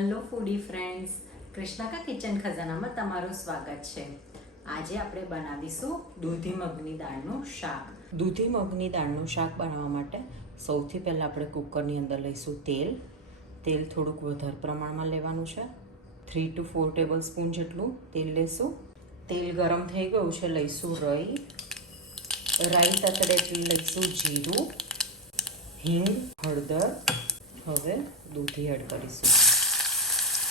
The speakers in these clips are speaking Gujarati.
હેલો ફૂડી ફ્રેન્ડ્સ, કૃષ્ણકા કિચન ખજાનામાં તમારું સ્વાગત છે। આજે આપણે બનાવીશું દૂધી મગની દાળનું શાક। દૂધી મગની દાળનું શાક બનાવવા માટે સૌથી પહેલાં આપણે કુકરની અંદર લઈશું તેલ। તેલ થોડુંક વધારે પ્રમાણમાં લેવાનું છે। 3 to 4 ટેબલ સ્પૂન જેટલું તેલ લેશું। તેલ ગરમ થઈ ગયું છે, લઈશું રાઈ। રાઈ તતડે એટલે લઈશું જીરું, હિંગ, હળદર। હવે દૂધી એડ કરીશું।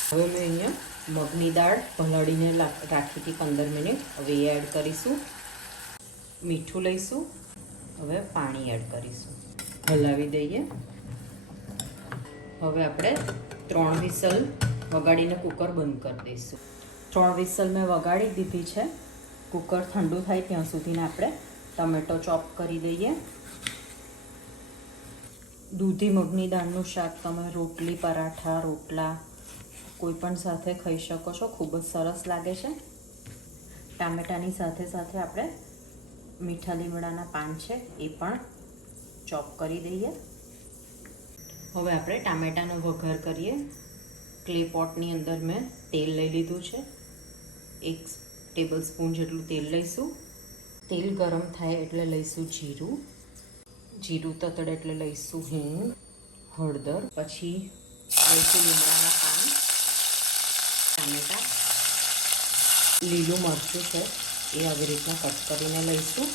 હવે મેં અહીંયા મગની દાળ પલાળીને રાખી હતી 15 મિનિટ। હવે એ એડ કરીશું। મીઠું લઈશું। હવે પાણી એડ કરીશું, હલાવી દઈએ। હવે આપણે 3 વિસલ વગાડીને કુકર બંધ કરી દઈશું। 3 વિસલ મેં વગાડી દીધી છે। કુકર ઠંડુ થાય ત્યાં સુધીને આપણે ટમેટો ચોપ કરી દઈએ। દૂધી મગની દાળનું શાક તમે રોટલી, પરાઠા, રોટલા કોઈ પણ સાથે ખાઈ શકો છો। ખૂબ જ સરસ લાગે છે। ટામેટાની સાથે સાથે આપણે મીઠા લીમડાના પાન છે એ પણ ચોપ કરી દઈએ। હવે આપણે ટામેટાનો વઘાર કરીએ। ક્લે પોટની અંદર મેં તેલ લઈ લીધું છે। 1 ટેબલ સ્પૂન જેટલું તેલ લઈશું। તેલ ગરમ થાય એટલે લઈશું જીરું। જીરું તતડે એટલે લઈશું હિંગ, હળદર, પછી લઈશું લીમડાના પાન, ટામેટાં, લીલું મરચું છે એ આવી રીતના કટ કરીને લઈશું,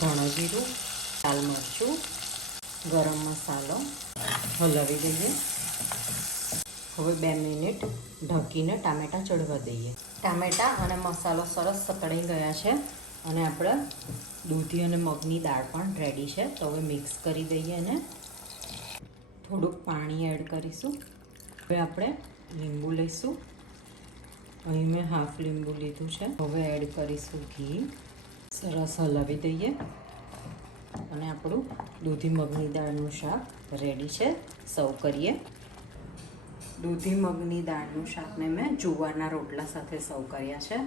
ધાણા જીરું, લાલ મરચું, ગરમ મસાલો, હલાવી દઈએ। હવે 2 મિનિટ ઢાંકીને ટામેટાં ચડવા દઈએ। ટામેટાં અને મસાલો સરસ સતળાઈ ગયા છે અને આપણે દૂધી અને મગની દાળ પણ રેડી છે। તો હવે મિક્સ કરી દઈએ અને થોડુંક પાણી એડ કરીશું। હવે આપણે લીંબુ લઈશું। અહીં મેં હાફ લીંબુ લીધું છે। હવે એડ કરીશું ઘી, સરસ હલાવી દઈએ અને આપણું દૂધી મગની દાળનું શાક રેડી છે। સર્વ કરીએ। દૂધી મગની દાળનું શાકને મેં જુવારના રોટલા સાથે સર્વ કર્યા છે।